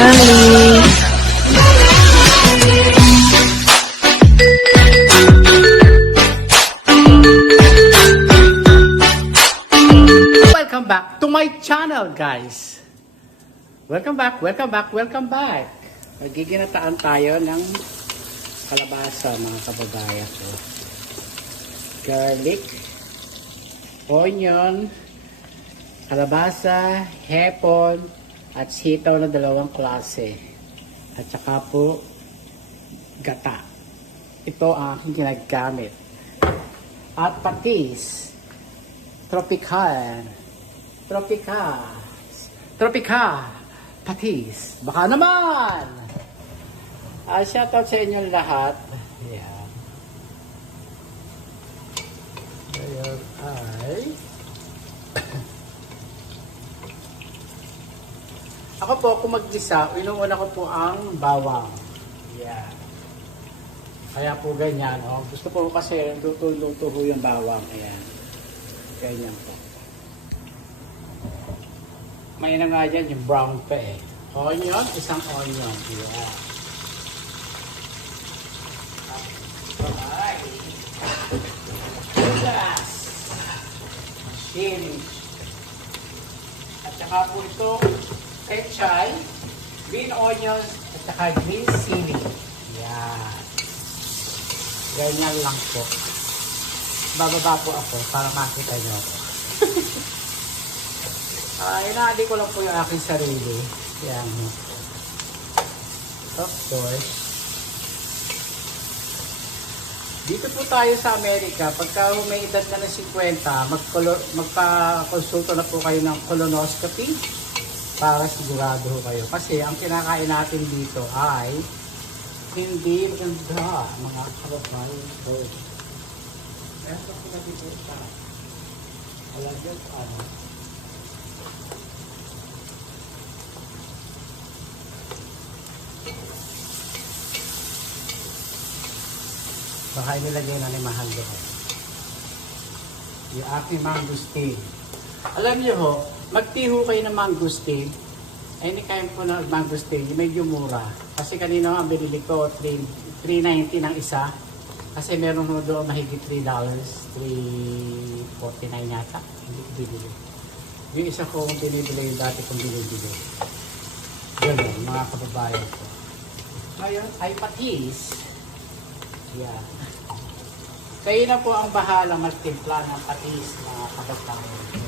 Family. Welcome back to my channel, guys. Welcome back. Magiginataan tayo ng kalabasa, mga kababayan ko. Garlic, onion, kalabasa, hepon, at sitaw na dalawang klase. At saka po, gata. Ito ang aking ginagamit. At patis, tropical, patis. Baka naman! Shoutout sa inyong lahat. Ayan. Ayan ay... Ako po, kung mag-isa, inuuna ko po ang bawang. Ayan. Kaya po ganyan. Oh. Gusto po kasi luto-luto ho yung bawang. Ayan. Ganyan po. May na nga dyan yung brown pa eh. Onion, isang onion. Yeah. Alright. Yes. Chili. At saka po ito, pechay, green onions, at saka green chili. Yeah. Ganyan lang po. Bababa po ako para makita nyo ako. Inaali ko lang po yung aking sarili. Yan. Of course. Dito po tayo sa Amerika. Pagka may edad na ng 50, magpa-consulta na po kayo ng colonoscopy para sigurado ho kayo. Kasi ang kinakain natin dito ay hindi maganda, mga kababayan ko. Kaya ito po natin po siya. Alam nyo po ano. Baka inilagay na ni Mahal doon. Yung aking mangosteen. Alam niyo ho, magtiho kayo ng mangosteen. Any kind po na mangosteen, medyo mura. Kasi kanina ang binili ko, $3.90 ng isa. Kasi meron mo doon mahigit $3, $3.49 yata. Hindi ko binili. Yung isa ko binibili, yung dati kong binibili. Ganun, mga kababayan ko. Ngayon ay patis. Yan. Kayo na po ang bahala magtimpla ng patis, mga kababayan.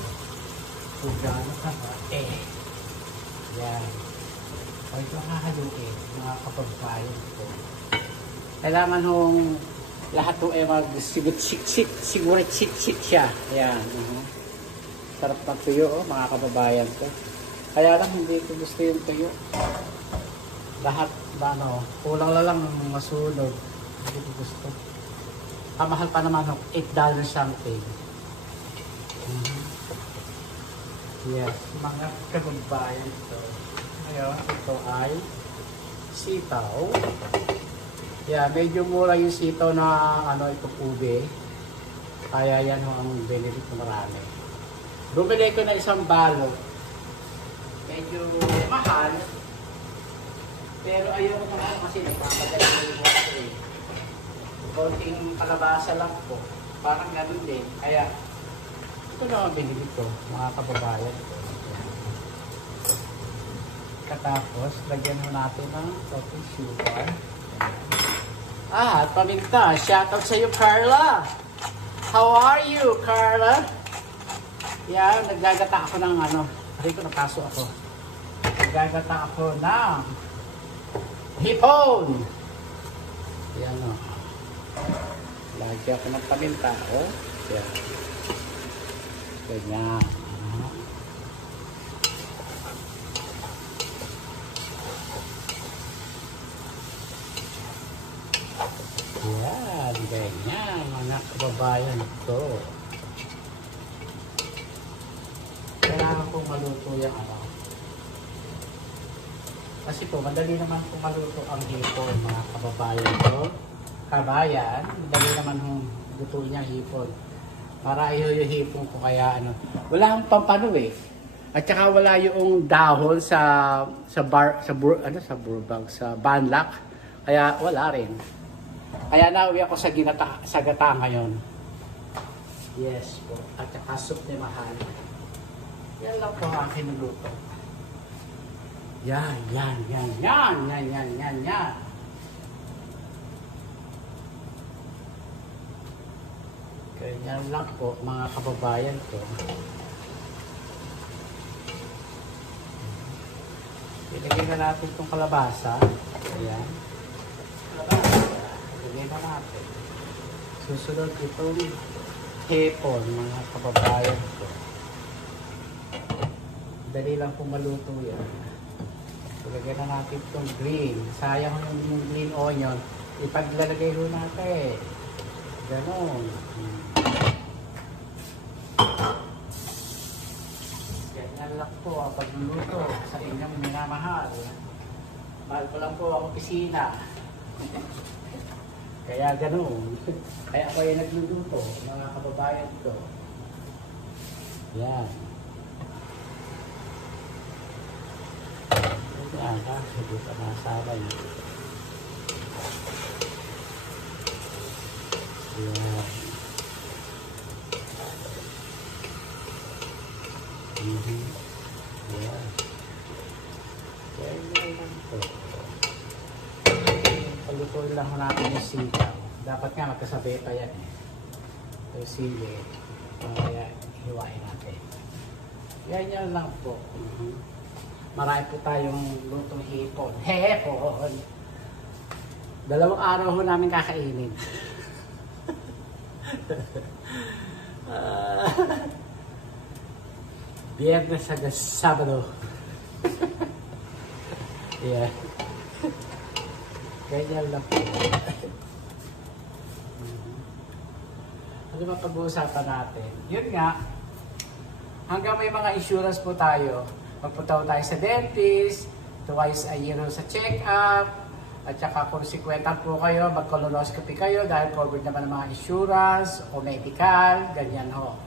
Kung gano'n ka ba? Yan. O ito hahaluin, mga kababayan ko. Kailangan hong lahat po ay mag-sigurit-sit siya. Yan. Sarap ng tuyo, mga kababayan ko. Kaya lang hindi ko gusto yung tuyo. Lahat, kulang lang masunog. Hindi ko gusto. Kamahal pa naman ng $8 something. Yes, mga kababayan ito. Ngayon, ito ay sitaw. Yeah, medyo mura yung sitaw na ito ube. Kaya yan ang binili ko marami. Bumili ko na isang balot. Medyo mahal. Pero ayoko naman kasi nagpapadala ko yung water eh. Konting kalabasa lang po. Parang ganun din. Kaya, ito na ang binili ko, mga kababayan ko. Katapos, lagyan mo natin ng coffee sugar. At paminta. Shoutout sa iyo, Carla. How are you, Carla? Yan, naggagata ako ng dito napaso ako. Naggagata ako ng hipon. Yan o. Lagyan ko ng paminta. Yan. Ganyan. Yan. Ganyan. Mga kababayan ito. Kailangan kong maluto yung Kasi po, madali naman kung maluto ang hipon, mga kababayan ko. Kabayan, madali naman kung lutuin niya hipon. Para iyo yung hipon ko kaya wala akong pampano eh. At saka wala yung dahon sa burbag, sa banlak. Kaya wala rin. Kaya nauwi ako sa gata ngayon. Yes po. At saka soup ni Mahal. Yan lang po ang aking niluto. Yan. Ganyan lang po mga kababayan ko. Ilagay na natin itong kalabasa. Ayan. Kalabasa. Ilagay na natin. Susunod itong hepon mga kababayan ko. Dali lang po maluto yan. Ilagay na natin itong green. Sayang yung green onion. Ipaglalagay ho natin. Ganon. Ganyan lang po ang pagluluto sa inyong minamahal. Mahal ko lang po ang opisina. Kaya ganoon. Kaya ako yung nagluluto, mga kababayan ko. Yan. Yan, hindi pa nasabay. Yan. Yan. Ganyan lang po. Palutuin lang natin yung sitaw. Dapat nga magkasabay pa yan eh. Yung sili. Kaya hiwain natin. Ganyan lang po. Marami po tayong lutong hipon. Hepon! 2 araw ho namin kakainin. Biyernes hanggang Sabado. Yeah. Ganyan lang po. Ano ba pag-uusapan natin? Yun nga, hanggang may mga insurance po tayo, magpunta tayo sa dentist, twice a year sa check-up, at saka kung 50 po kayo, mag-colonoscopy kayo dahil covered naman ng mga insurance o medical, ganyan ho.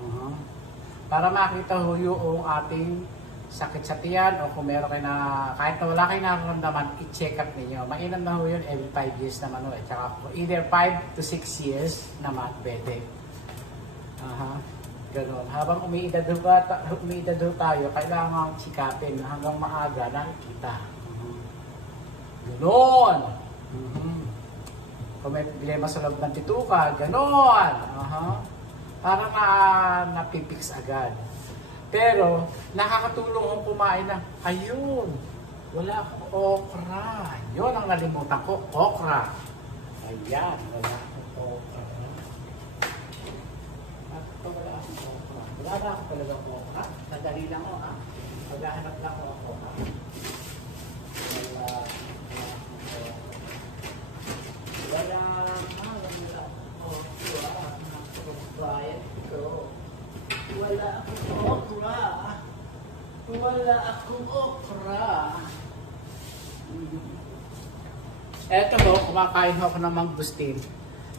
Para makita ho yung ating sakit sa tiyan o kung meron kayo na, kahit na wala kayo nararamdaman, i-check up ninyo. Mainam na ho yun every 5 years naman ho. At saka either 5 to 6 years naman pwede. Ganon. Habang umiidad ho tayo, kailangan sikapin hanggang maaga nakikita. Ganon. Kung may problema sa loob ng tituka, ganon. Para napipix agad. Pero, nakakatulong kung kumain na, ayun, wala akong okra. Yun ang nalimutan ko, okra. Ayan, wala akong okra. Wala akong okra. Wala na ako talagang okra. Nadali lang ako, ha? Maghahanap lang ako okra. Wala akong okra. Eto mo, kumakain ako ng mangustin.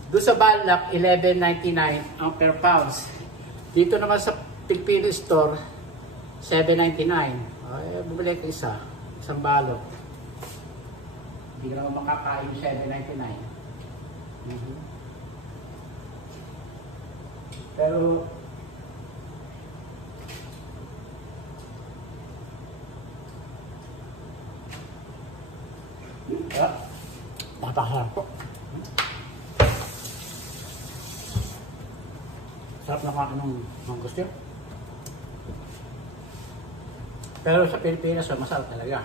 Doon sa Banlac, 11.99 ang per pounds. Dito naman sa Pilipino Store, 7.99. Ay, bumili ka isang balot. Hindi ka naman makakain yung 7.99. Pero napakasarap po. Sarap na kakain ng mangustin. Pero sa Pilipinas, masarap talaga.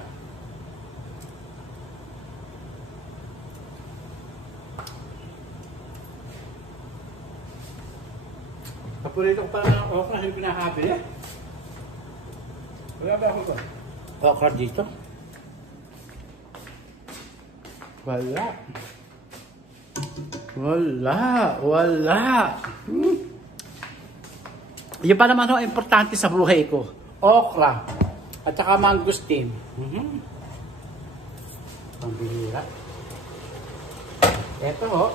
Paborito ko pala ng okra, hindi pinakabili. Wala ba ako ko? Okra dito? Wala. Yung pa naman ang importante sa buhay ko. Okra. At saka mangustin. Pambihira. Eto ho.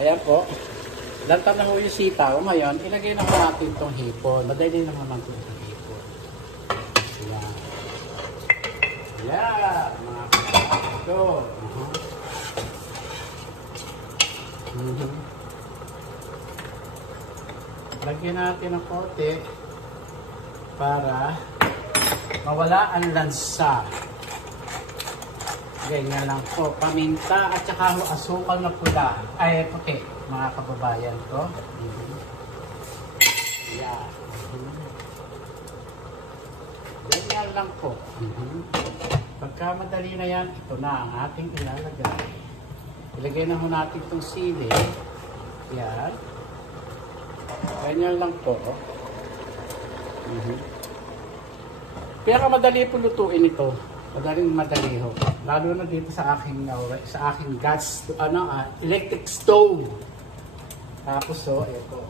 Ayan po. Lantan na ho yung sitaw. Ngayon, ilagay na natin itong hipon. Madali naman ito. Go. Lagyan natin ng konti para mawala ang lansa. Ganyan lang po. Paminta at saka asukal na pula. Ay, puti, mga kababayan ko. Yan. Ganyan lang po. Pagka madali na yan, ito na ang ating ilalagay. Ilagay na ho natin itong sili. Yan. Ganyan lang po. Kaya madali po lutuin ito. Madali ho. Lalo na dito sa aking gas, electric stove. Tapos ito.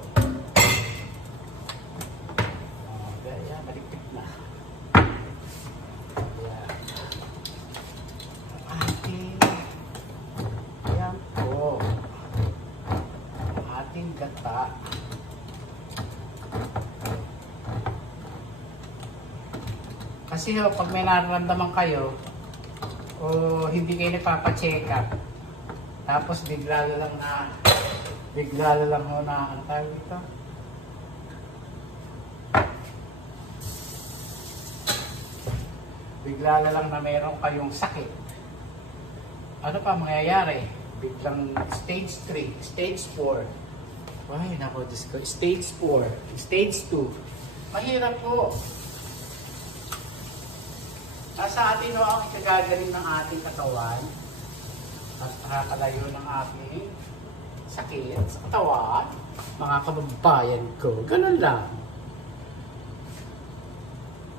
Kaya malikpit na. Ayan. Ayan po. Ang ating gata. Kasi pag may nararamdaman kayo o hindi kayo nagpapacheck up, tapos bigla lang ho na ang tawag dito? Bigla lang na meron kayong sakit. Ano pa mangyayari? Biglang stage 3, stage 4. Ay, nako, Diyos ko. Stage 4, stage 2. Mahirap po. Nasa atin ang ikagagaling ng ating katawan at nakakalayo ng ating sakit sa katawan, mga kababayan ko. Ganun lang.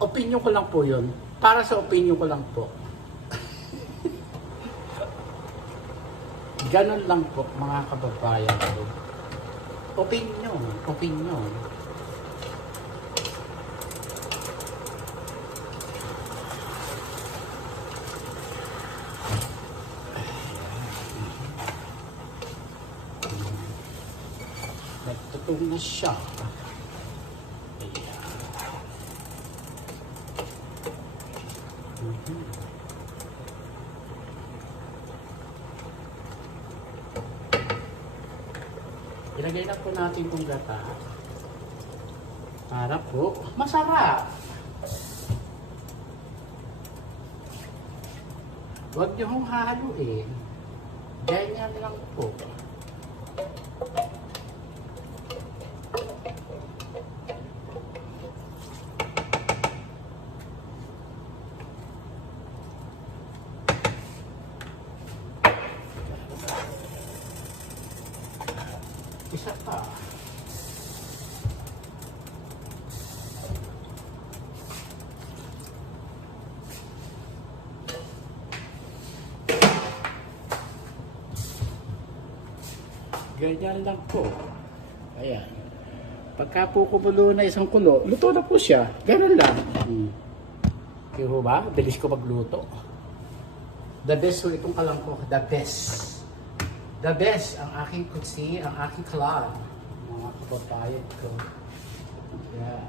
Opinion ko lang po yun. Para sa opinion ko lang po. Ganun lang po, mga kababayan ko. Opinion. Nagtutong na siya. Ilagay na po natin itong gata. Para po masarap. Huwag niyo hong hahaluin. Ganyan lang po. Isa pa. Ganyan lang po. Ayan. Pagka po kumulo na isang kulo, luto na po siya. Ganun lang. Kaya ba? Bilis ko magluto. The best po itong kalang ko. The best. The best, ang aking kutsi, ang aking clan, mga kababayan ko. Yeah.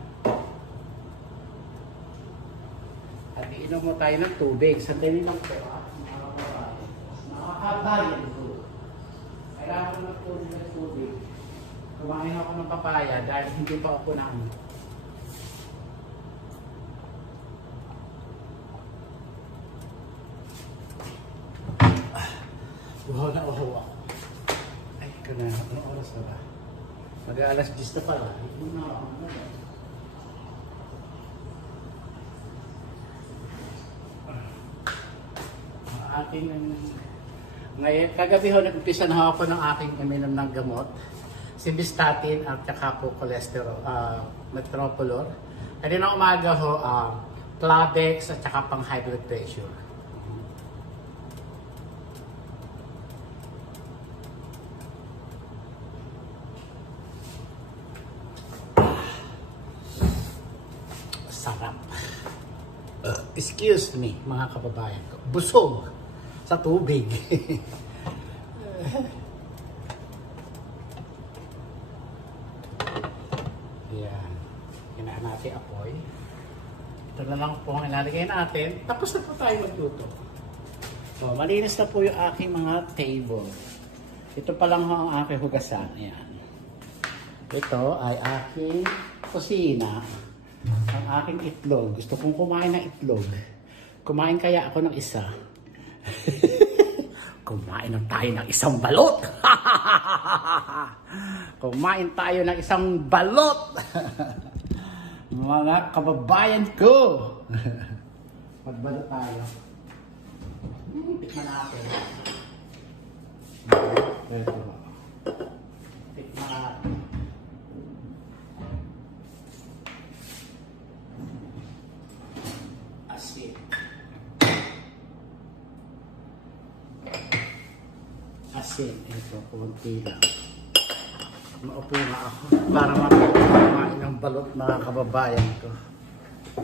At iinom mo tayo ng tubig. Sandali lang po, mga kababayan. Mga kababayan ko. Kailangan ko ng tubig. Kumain ako ng papaya dahil hindi pa ako na Wow na ako. Ay, kana. Anong oras na ba? Mag-aalas 10 na pala. Ngayon, kagabi ho, nag-umpisa na ako ng aking uminom ng gamot. Simvastatin at saka po cholesterol, metropolol. At din ang umaga ho, Plavix at saka pang high blood pressure. Sarap. Excuse me, mga kababayan ko. Busog sa tubig. Yan. Hinaan natin apoy. Ito na lang po ang ilalagay natin. Tapos na po tayo magluto. Oh, malinis na po yung aking mga table. Ito pa lang ho ang aking hugasan. Ayan. Ito ay aking kusina. Ang aking itlog. Gusto kong kumain ng itlog. Kumain kaya ako ng isa. Kumain na tayo ng isang balot. Kumain tayo ng isang balot. Mga kababayan ko. Magbalot tayo. Tikman natin. Ito. Tikman natin. Asin. Asin. Ito, kunti lang. Maupo nga ako para kumain ng balot, mga kababayan ko.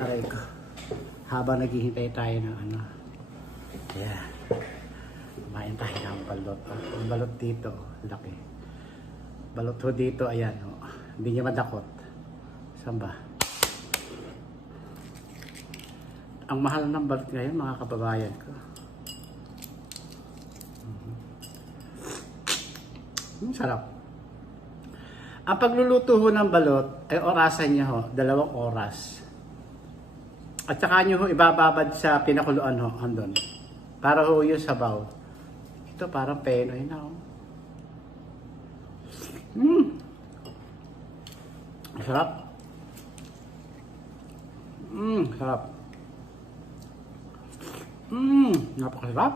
Aray ko. Habang naghihintay tayo ng ano. Yeah. Kumain tayo ng balot. Ang balot dito, laki. Balot ho dito, ayan. Oh. Hindi niya madakot. Saan ba? Ang mahal ng balot ngayon, mga kababayan ko. Sarap. Ang pagluluto ho ng balot, ay orasan niyo ho, 2 oras. At saka niyo ho ibababad sa pinakuluan ho, andun. Para ho yung sabaw. Ito parang penoy na ho. Sarap. Sarap. Napakasarap.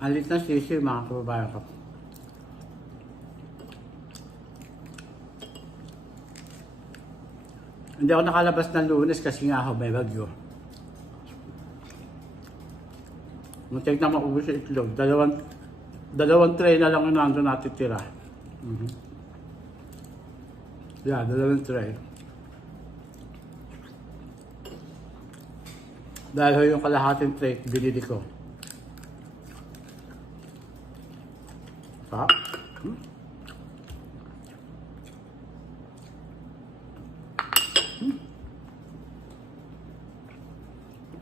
Alit na sisi, mga kababayan ko. Hindi ako nakalabas ng Lunes kasi nga ako may bagyo. Muntik na maubos yung itlog. Dalawang tray na lang yung nandun natitira. Yeah, 2 tray. Dahil yung kalahating tray, binili ko. Sarap.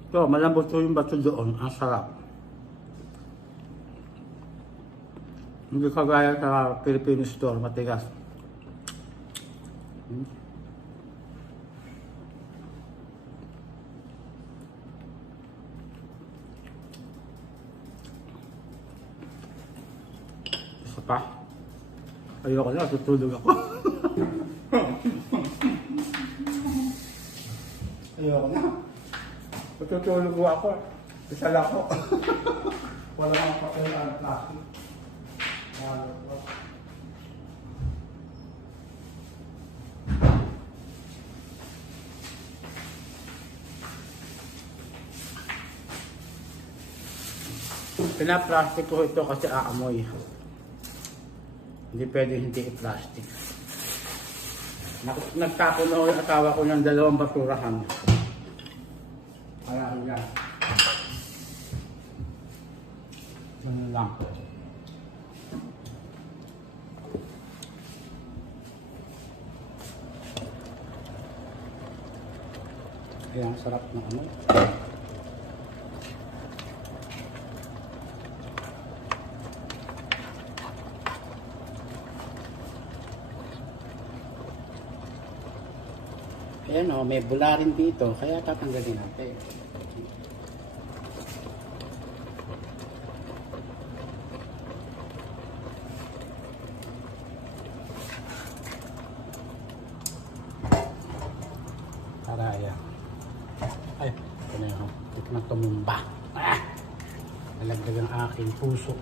So, malambot po yung bato doon. Ang sarap. Hindi kagaya sa Philippine store, matigas. Isa pa. Ayoko na, tutulog ako. Ayoko na. Tutulog ako. Isa lang ako. Wala akong papel ang plastic. Pina-plastic ko ito kasi aamoy. Hindi pwede hindi i-plastic. Nagtapon na yung asawa ko ng 2 basurahan. Kaya yan. Ganun lang. Ayan, sarap na ano. Ayan o, may bula rin dito, kaya tatanggalin natin. Ayan. Ay, ito na yun. Ito na tumumba. Nalagdag ang aking puso.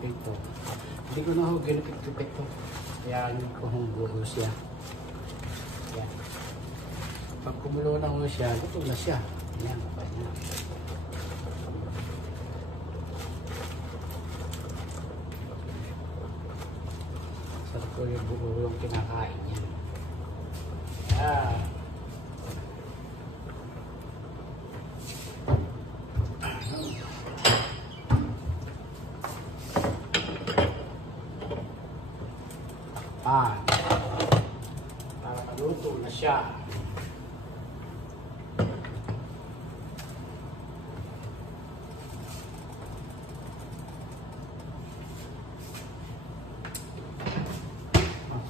Ito. Hindi ko na ho ginupit-tupit ito. Kaya ko hong buo siya. Ayan. Pag kumulo na ho siya, ito na siya. Ayan. po yung buo yung kinakain niya. Ayan. Para maluto na siya.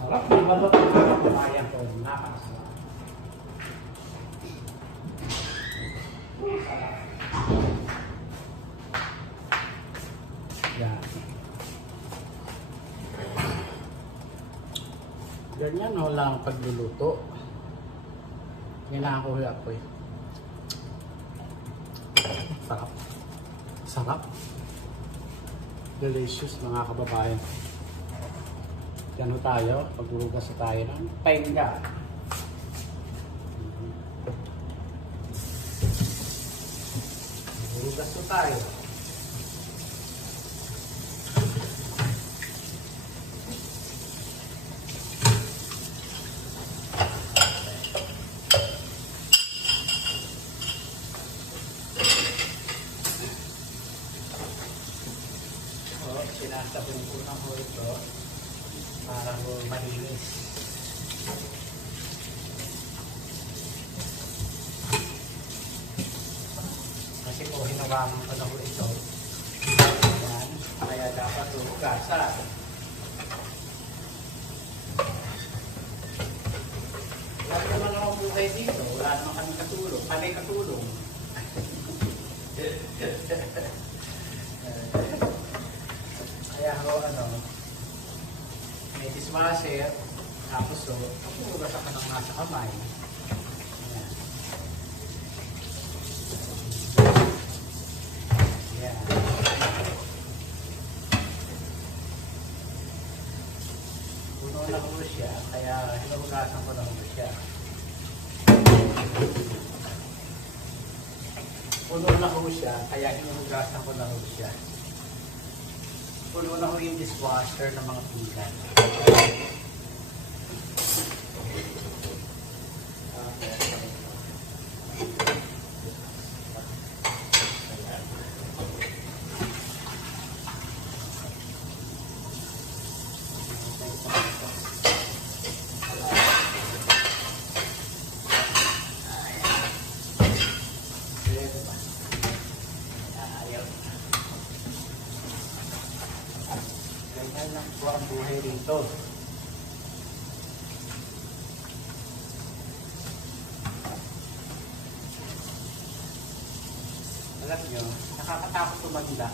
Masarap yung balot ng mga kabayan ko. Napakasarap. Sarap. Yan. Ganyan ho lang pagluluto. Kailangan ko hula po eh. Sarap. Sarap. Delicious mga kababayan. Yan ho tayo. Paglugas tayo ng paingga. Paglugas tayo. Sinasabon ko na ho ito para ho malinis. Kasi po hinawakan ko na ho ito. Ayan. Kaya dapat hugasan. Wala naman ako buhay dito. Wala naman kami katulong. Panay katulong. Kaya ako may dishwasher, tapos papugas ako ng nasa kamay. Ayan. Ayan. Puno na ko siya, kaya hinuhugasan ko na ko siya. Puno na ko siya, kaya hinuhugasan ko na ko siya. Puno na ko yung dishwasher ng mga pinggan. Ganyan lang po ang buhay rito. Alam nyo, nakakatakot tumanda.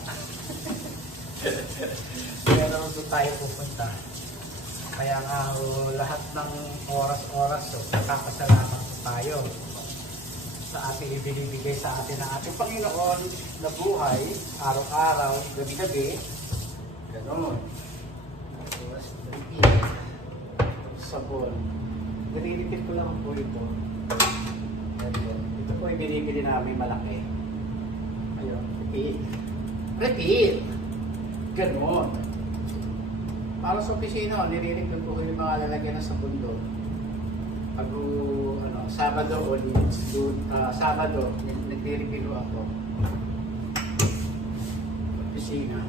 Kaya naman doon tayo pupunta. Kaya nga lahat ng oras-oras nakakasalamat tayo sa ating ibinibigay sa atin ng ating Panginoon na buhay, araw-araw, gabi-gabi. Ganon. Tapos, repeat. Sabon. Nililipit ko lang po ito. Ito po yung binibili namin malaki. Ayun, repeat. Repeat! Ganon. Para sa opisina, nililipit ko yung mga lalagyan ng sabon doon. Pag Sabado o Sabado, nagre-review ako. Opisina.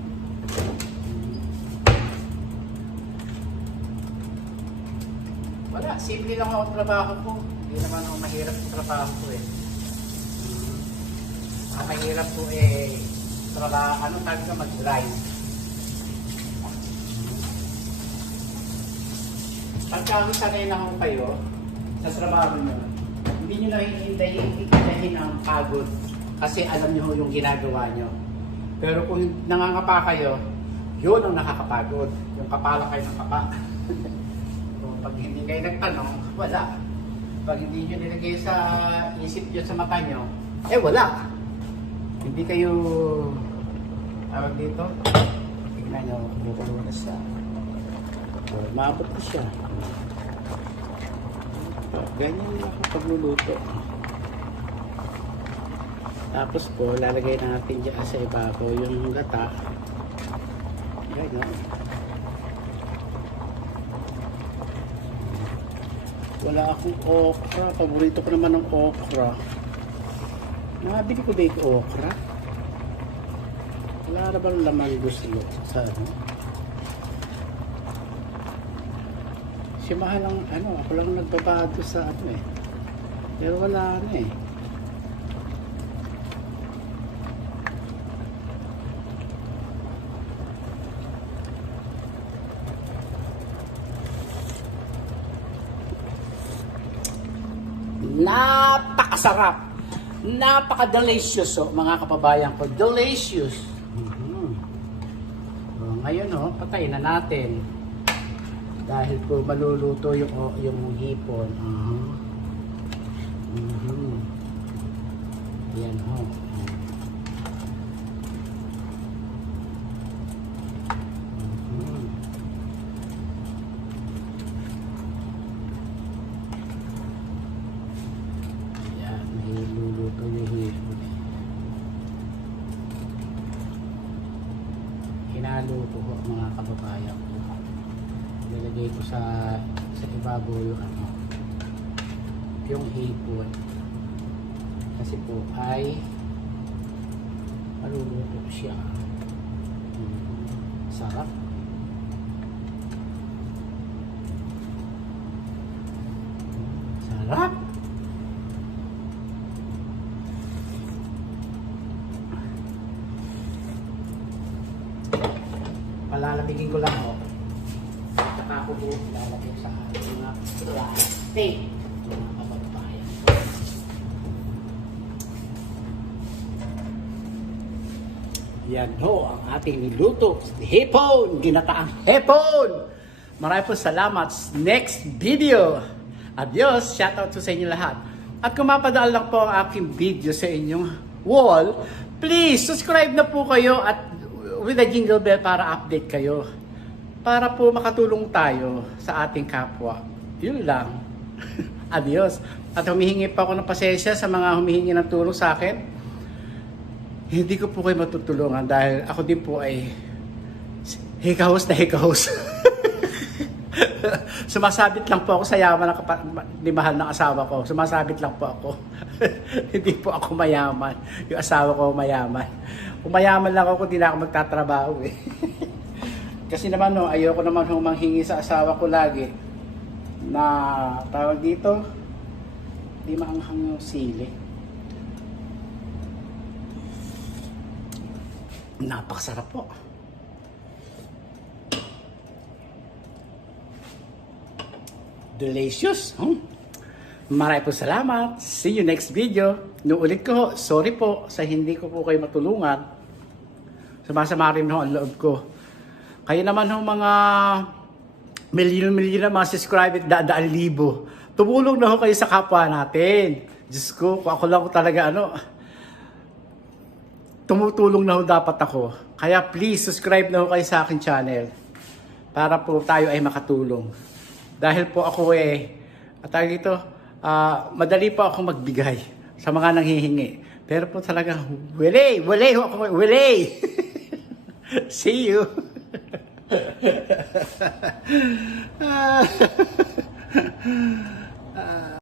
Wala, simple lang ako trabaho ko. Hindi naman ako mahirap yung trabaho ko eh. Ang mahirap ko eh, trabaho, talaga mag-drive. Pagka sanay na ako kayo, sa trabaho nyo, hindi nyo na hihindahin ang pagod kasi alam nyo yung ginagawa nyo. Pero kung nangangapa kayo, yun ang nakakapagod. Yung kapala kayo ng kapa. Pag hindi kayo nagtanong, wala. Pag hindi nyo nilagay sa isip nyo sa mata nyo, wala. Hindi kayo, tawag dito, tignan nyo, bukalo na siya. Maabot na siya. Ganyan lang ako pagluluto. Tapos po, lalagay natin dyan sa ibabaw yung gata. Ganyan. Wala akong okra. Paborito ko naman ng okra. Nabili ko dito okra. Wala na bang laman gusto sa ano? Si mahal ang ano, ako lang nagbabado sa ano eh. Pero wala na eh. Napakasarap. Napaka-delicious mga kababayan ko. Delicious. So, ngayon patay na natin. Dahil po maluluto yung hipon. Ayan ho. Ayan, maluluto yung hipon. Hinalo ko mga kababayan ko. Nilagay ko sa ibabaw yung hipon kasi po ay maluluto ko siya. Sarap. Sarap. Palalamigin ko lang ako po lalagay sa mga plastic mga kababayan. Yan ang ating niluto. Hipon! Ginataang hipon! Maraming po salamat. Next video. Adios! Shoutout sa inyo lahat. At kung mapadaan lang po ang aking video sa inyong wall, please subscribe na po kayo at with the jingle bell para update kayo. Para po makatulong tayo sa ating kapwa. Yun lang. Adios. At humihingi pa ako ng pasensya sa mga humihingi ng tulong sa akin. Hindi ko po kayo matutulungan dahil ako din po ay hikahos na hikahos. Sumasabit lang po ako sa yaman ng mahal ng asawa ko. Sumasabit lang po ako. Hindi po ako mayaman. Yung asawa ko mayaman. Kung mayaman lang ako, hindi na ako magtatrabaho eh. Kasi naman ayoko naman humanghingi sa asawa ko lagi na tawag dito, di maanghang yung sili. Napakasarap po. Delicious. Maraming po salamat. See you next video. Nuulit ko, sorry po sa hindi ko po kayo matulungan. Sumasama rin ang loob ko. Kayo naman mga milyon-milyon na mga subscriber, daan libo. Tumulong na kayo sa kapwa natin. Diyos ko, kung ako lang talaga tumutulong na dapat ako. Kaya please, subscribe na kayo sa akin channel. Para po tayo ay makatulong. Dahil po ako madali po ako magbigay sa mga nanghihingi. Pero po talaga, wala ako. See you.